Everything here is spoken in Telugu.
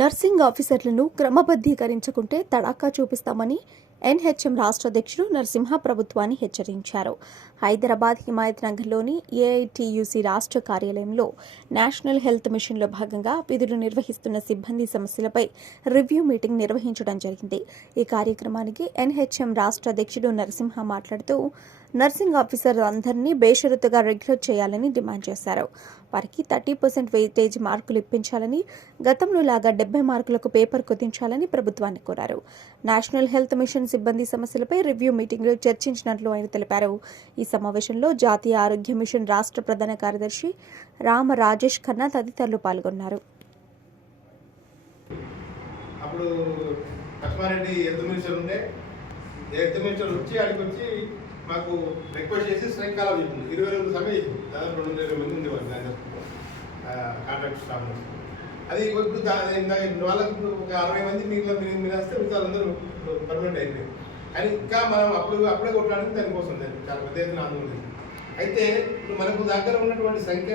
నర్సింగ్ ఆఫీసర్లను క్రమబద్ధీకరించుకుంటే తడాకా చూపిస్తామని ఎన్హెచ్ఎం రాష్ట్ర అధ్యక్షుడు నరసింహ ప్రభుత్వాన్ని హెచ్చరించారు. హైదరాబాద్ హిమాయత్ నగర్లోని ఏఐటియుసి రాష్ట్ర కార్యాలయంలో నేషనల్ హెల్త్ మిషన్లో భాగంగా విధులు నిర్వహిస్తున్న సిబ్బంది సమస్యలపై రివ్యూ మీటింగ్ నిర్వహించడం జరిగింది. ఈ కార్యక్రమానికి ఎన్హెచ్ఎం రాష్ట్ర అధ్యక్షుడు నరసింహ మాట్లాడుతూ నర్సింగ్ ఆఫీసర్ అందరినీ బేషరతుగా రెగ్యులర్ చేయాలని డిమాండ్ చేశారు. వారికి థర్టీ పర్సెంట్ వెయిటేజ్ మార్కులు ఇప్పించాలని గతంలో లాగా డెబ్బై మార్కులకు పేపర్ కుదించాలని ప్రభుత్వాన్ని కోరారు. నేషనల్ హెల్త్ మిషన్ సిబ్బంది సమస్యలపై రివ్యూ మీటింగ్లో చర్చించినట్లు ఆయన తెలిపారు. ఈ సమావేశంలో జాతీయ ఆరోగ్య మిషన్ రాష్ట్ర ప్రధాన కార్యదర్శి రామ రాజేష్ ఖన్నా తదితరులు పాల్గొన్నారు. అప్పుడు లక్ష్మారెడ్డి హెల్త్ మినిస్టర్ ఉండే. హెల్త్ మినిస్టర్ వచ్చి అడిగి వచ్చి మాకు రిక్వెస్ట్ చేసి స్ట్రైక్ చెప్పింది ఇరవై రెండు సమయం చెప్పింది దాదాపు రెండు వందల ఇరవై మంది ఉండేవాళ్ళు. దాని కాంట్రాక్ట్ స్టాఫ్ అది ఇప్పుడు దా- వాళ్ళకి ఇప్పుడు ఒక అరవై మంది మిగిలిన మీరు మీరు వస్తే మిగతా అందరూ పర్మనెంట్ అయిపోయింది కానీ ఇంకా మనం అప్పుడు అప్పుడే కొట్టడానికి దానికోసం దాన్ని. చాలా పెద్ద ఎత్తున ఆందోళన అయితే ఇప్పుడు మనకు దగ్గర ఉన్నటువంటి సంఖ్య